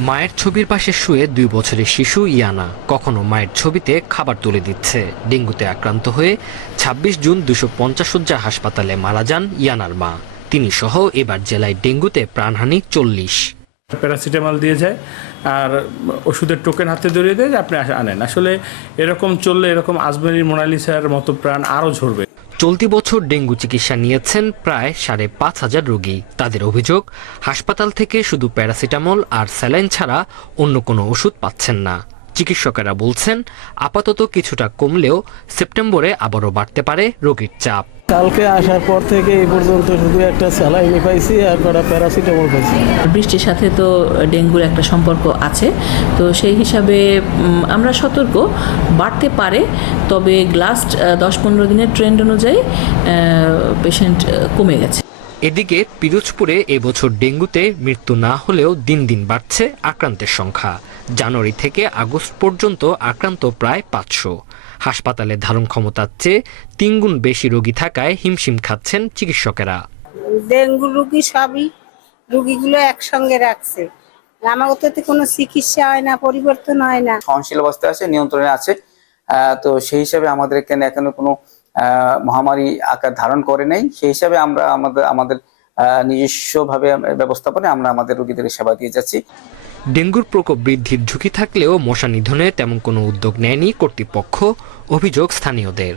মায়ের ছবির পাশে শুয়ে দুই বছরের শিশু ইয়ানা কখনো মায়ের ছবিতে খাবার তুলে দিচ্ছে। ডেঙ্গুতে আক্রান্ত হয়ে ২৬ জুন দুশো শয্যা হাসপাতালে মারা যান ইয়ানার মা। তিনি সহ এবার জেলায় ডেঙ্গুতে প্রাণহানি চল্লিশ। প্যারাসিটামল দিয়ে যায় আর ওষুধের টোকেন হাতে ধরিয়ে দেয় যে আপনি আনেন। আসলে এরকম চললে এরকম আজমেরি মোনালিসার মতো প্রাণ আরও ঝরবে। চলতি বছর ডেঙ্গু চিকিৎসা নিয়েছেন প্রায় সাড়ে পাঁচ হাজার রোগী। তাদের অভিযোগ, হাসপাতাল থেকে শুধু প্যারাসিটামল আর স্যালাইন ছাড়া অন্য কোনো ওষুধ পাচ্ছেন না। চিকিৎসকেরা বলছেন, আপাতত কিছুটা কমলেও সেপ্টেম্বরে আবারও বাড়তে পারে রোগীর চাপ। কালকে আসার পর থেকে এই পর্যন্ত শুধু একটা স্যালাইনি পাইছি, আর কটা প্যারাসিটামল পাইছি। বৃষ্টির সাথে তো ডেঙ্গুর একটা সম্পর্ক আছে। তো সেই হিসাবে আমরা সতর্ক, বাড়তে পারে, তবে লাস্ট দশ পনেরো দিনের ট্রেন্ড অনুযায়ী পেশেন্ট কমে গেছে। এদিকে পিরোজপুরে এবছর ডেঙ্গুতে মৃত্যু না হলেও দিন দিন বাড়ছে আক্রান্তের সংখ্যা। জানুয়ারি থেকে আগস্ট পর্যন্ত আক্রান্ত প্রায় পাঁচশো। হাসপাতালে ধারণ ক্ষমতার চেয়ে তিনগুণ বেশি রোগী থাকায় হিমশিম খাচ্ছেন চিকিৎসকেরা। ডেঙ্গু রুগী সবই রুগীগুলো একসঙ্গে রাখছে। আমাদের তো কোনো চিকিৎসা হয় না পরিবর্তন হয় না। সহনশীল অবস্থায় আছে নিয়ন্ত্রণে আছে। তো সেই হিসাবে আমাদের এখানে এখনও কোনো মহামারী আকার ধারণ করে নাই। সেই হিসাবে আমরা আমাদের আমাদের নিজস্ব নিজস্বভাবে ব্যবস্থাপনায় আমরা আমাদের রোগীদের সেবা দিয়ে যাচ্ছি। ডেঙ্গুর প্রকোপ বৃদ্ধির ঝুঁকি থাকলেও মশা নিধনে তেমন কোনো উদ্যোগ নেয়নি কর্তৃপক্ষ, অভিযোগ স্থানীয়দের।